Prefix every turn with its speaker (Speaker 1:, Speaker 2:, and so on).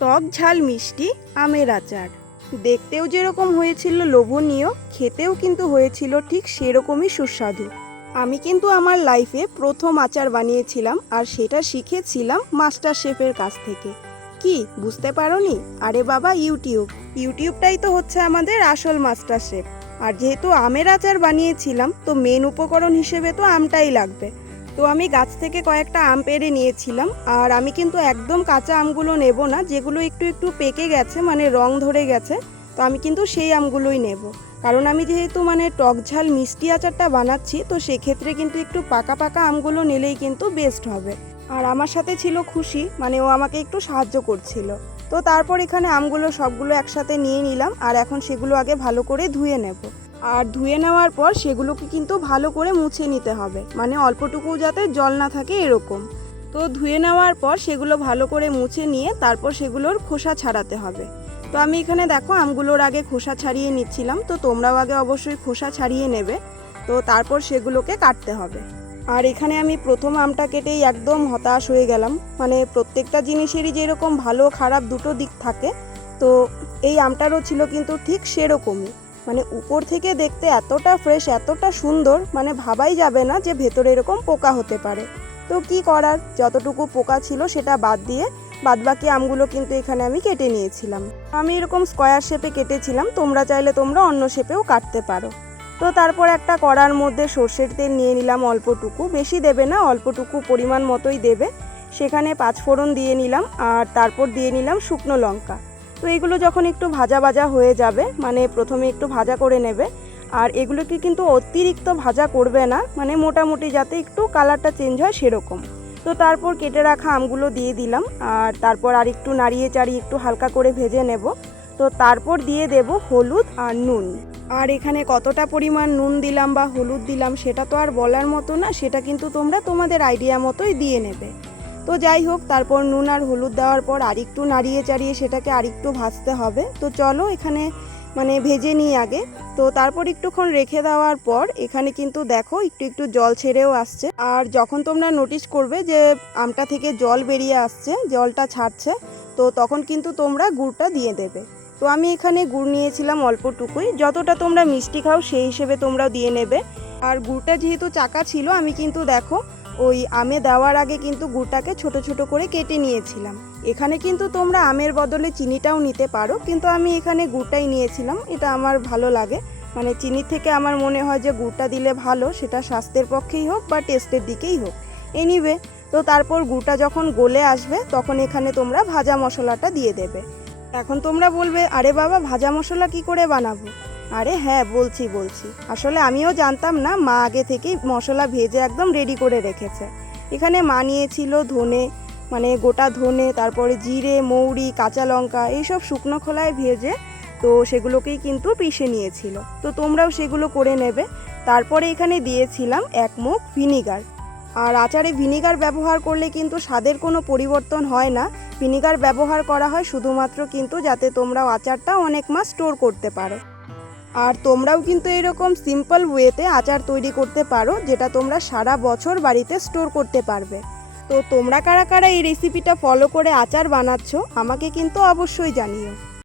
Speaker 1: টক ঝাল মিষ্টি আমের আচার। দেখতেও যেরকম হয়েছিল লোভনীয়, খেতেও কিন্তু হয়েছিল ঠিক সেরকমই সুস্বাদু। আমি কিন্তু আমার লাইফে প্রথম আচার বানিয়েছিলাম আর সেটা শিখেছিলাম মাস্টার শেফের কাছ থেকে। কি, বুঝতে পারোনি? আরে বাবা, ইউটিউব। ইউটিউবটাই তো হচ্ছে আমাদের আসল মাস্টার শেফ। আর যেহেতু আমের আচার বানিয়েছিলাম, তো মেন উপকরণ হিসেবে তো আমটাই লাগবে। তো আমি গাছ থেকে কয়েকটা আম পেড়ে নিয়েছিলাম, আর আমি কিন্তু একদম কাঁচা আমগুলো নেব না, যেগুলো একটু একটু পেকে গেছে মানে রং ধরে গেছে, তো আমি কিন্তু সেই আমগুলোই নেব। কারণ আমি যেহেতু মানে টক ঝাল মিষ্টি আচারটা বানাচ্ছি, তো সেক্ষেত্রে কিন্তু একটু পাকা পাকা আমগুলো নিলেই কিন্তু বেস্ট হবে। আর আমার সাথে ছিল খুশি মানে ও আমাকে একটু সাহায্য করছিল। তো তারপর এখানে আমগুলো সবগুলো একসাথে নিয়ে নিলাম, আর এখন সেগুলো আগে ভালো করে ধুয়ে নেব। আর ধুয়ে নেওয়ার পর সেগুলোকে কিন্তু ভালো করে মুছে নিতে হবে। মানে অল্পটুকু যাতে জল না থাকে এরকম। তো ধুয়ে নেওয়ার পর সেগুলো ভালো করে মুছে নিয়ে তারপর সেগুলোর খোসা ছাড়াতে হবে। তো আমি এখানে দেখো আমগুলোর আগে খোসা ছাড়িয়ে নিচ্ছিলাম। তো তোমরাও আগে অবশ্যই খোসা ছাড়িয়ে নেবে। তো তারপর সেগুলোকে কাটতে হবে। আর এখানে আমি প্রথম আমটা কেটেই একদম হতাশ হয়ে গেলাম। মানে প্রত্যেকটা জিনিসেরই যেরকম ভালো খারাপ দুটো দিক থাকে, তো এই আমটারও ছিল কিন্তু ঠিক সেরকমই। মানে উপর থেকে দেখতে এতটা ফ্রেশ এতটা সুন্দর মানে ভাবাই যাবে না যে ভেতরে এরকম পোকা হতে পারে। তো কি করার? যতটুকু পোকা ছিল সেটা বাদ দিয়ে বাদবাকি আমগুলো কিন্তু এখানে আমি কেটে নিয়েছিলাম। আমি এরকম স্কোয়ার শেপে কেটেছিলাম, তোমরা চাইলে তোমরা অন্য শেপেও কাটতে পারো। তো তারপর একটা কড়ার মধ্যে সর্ষের তেল নিয়ে নিলাম অল্পটুকু, বেশি দেবে না, অল্পটুকু পরিমাণ মতোই দেবে। সেখানে পাঁচ ফোড়ন দিয়ে নিলাম আর তারপর দিয়ে নিলাম শুকনো লঙ্কা। তো এগুলো যখন একটু ভাজা ভাজা হয়ে যাবে মানে প্রথমে একটু ভাজা করে নেবে, আর এগুলোকে কিন্তু অতিরিক্ত ভাজা করবে না মানে মোটামুটি যাতে একটু কালারটা চেঞ্জ হয় সেরকম। তো তারপর কেটে রাখা আমগুলো দিয়ে দিলাম, আর তারপর আর একটু নাড়িয়ে চাড়িয়ে একটু হালকা করে ভেজে নেব। তো তারপর দিয়ে দেব হলুদ আর নুন। আর এখানে কতটা পরিমাণ নুন দিলাম বা হলুদ দিলাম সেটা তো আর বলার মতো না, সেটা কিন্তু তোমরা তোমাদের আইডিয়া মতোই দিয়ে নেবে। তো যাই হোক, তারপর নুন আর হলুদ দেওয়ার পর আরেকটু নাড়িয়ে চাড়িয়ে সেটাকে আরেকটু ভাজতে হবে। তো চলো এখানে মানে ভেজে নিই আগে। তো তারপর একটুক্ষণ রেখে দেওয়ার পর এখানে কিন্তু দেখো একটু একটু জল ছেড়েও আসছে। আর যখন তোমরা নোটিস করবে যে আমটা থেকে জল বেরিয়ে আসছে, জলটা ছাড়ছে, তো তখন কিন্তু তোমরা গুড়টা দিয়ে দেবে। তো আমি এখানে গুড় নিয়েছিলাম অল্পটুকুই। যতটা তোমরা মিষ্টি খাও সেই হিসেবে তোমরা দিয়ে নেবে। আর গুড়টা যেহেতু চাকা ছিল, আমি কিন্তু দেখো ওই আমে দেওয়ার আগে কিন্তু গুড়টাকে ছোট ছোট করে কেটে নিয়েছিলাম। এখানে কিন্তু তোমরা আমের বদলে চিনিটাও নিতে পারো, কিন্তু আমি এখানে গুড়টাই নিয়েছিলাম, এটা আমার ভালো লাগে। মানে চিনির থেকে আমার মনে হয় যে গুড়টা দিলে ভালো, সেটা স্বাস্থ্যের পক্ষেই হোক বা টেস্টের দিকেই হোক। এনিওয়ে তো তারপর গুড়টা যখন গলে আসবে, তখন এখানে তোমরা ভাজা মশলাটা দিয়ে দেবে। এখন তোমরা বলবে, আরে বাবা, ভাজা মশলা কি করে বানাবো? আরে হ্যাঁ বলছি বলছি। আসলে আমিও জানতাম না, মা আগে থেকেই মশলা ভেজে একদম রেডি করে রেখেছে। এখানে মা নিয়েছিল ধনে মানে গোটা ধনে, তারপরে জিরে, মৌরি, কাঁচা লঙ্কা, এইসব শুকনো খোলায় ভেজে তো সেগুলোকেই কিন্তু পিষে নিয়েছিল। তো তোমরাও সেগুলো করে নেবে। তারপরে এখানে দিয়েছিলাম এক মুখ ভিনিগার। আর আচারে ভিনিগার ব্যবহার করলে কিন্তু স্বাদের কোনো পরিবর্তন হয় না। ভিনিগার ব্যবহার করা হয় শুধুমাত্র কিন্তু যাতে তোমরাও আচারটা অনেক মাস স্টোর করতে পারো। আর তোমরাও কিন্তু এরকম সিম্পল ওয়েতে আচার তৈরি করতে পারো, যেটা তোমরা সারা বছর বাড়িতে স্টোর করতে পারবে। তো তোমরা কারা কারা এই রেসিপিটা ফলো করে আচার বানাচ্ছ, আমাকে কিন্তু অবশ্যই জানিও।